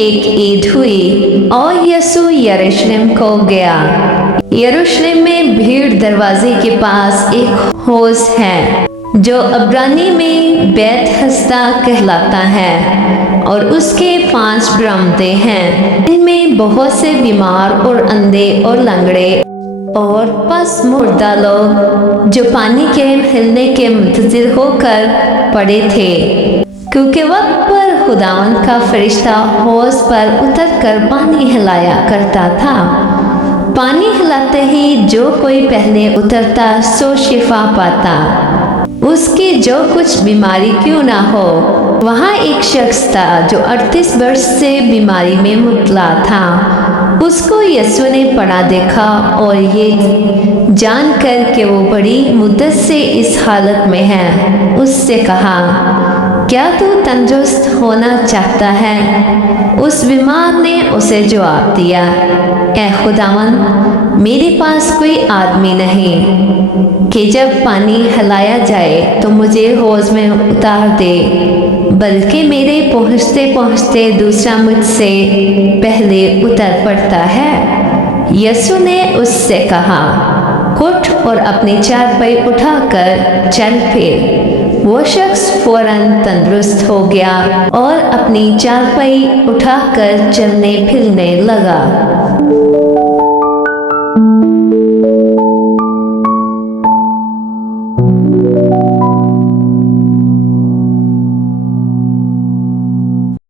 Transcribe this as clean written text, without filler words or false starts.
एक ईद हुई और यीशु यरूशलेम को गया। यरूशलेम में भीड़ दरवाजे के पास एक हौज है जो अब्रानी में बैत हस्दा कहलाता है और उसके 5 बरामदे हैं। इनमें बहुत से बीमार और अंधे और लंगड़े और पस मुर्दा लोग जो पानी के हिलने के मुंतजिर होकर पड़े थे, क्योंकि वक्त पर खुदावंद का फरिश्ता हौज पर उतरकर पानी हिलाया करता था। पानी हिलाते ही जो कोई पहले उतरता सो शिफा पाता, उसकी जो कुछ बीमारी क्यों ना हो। वहाँ एक शख्स था जो 38 वर्ष से बीमारी में मुबतला था। उसको यीशु ने पड़ा देखा और ये जानकर कि वो बड़ी मुद्दत से इस हालत में है, उससे कहा, क्या तू तंदुरुस्त होना चाहता है? उस बीमार ने उसे जवाब दिया, ऐ खुदावंद, मेरे पास कोई आदमी नहीं कि जब पानी हिलाया जाए तो मुझे हौज में उतार दे, बल्कि मेरे पहुँचते पहुँचते दूसरा मुझसे पहले उतर पड़ता है। यीशु ने उससे कहा, उठ और अपनी चारपाई उठाकर चल फिर। वो शख्स फौरन तंदुरुस्त हो गया और अपनी चारपाई उठाकर चलने फिरने लगा।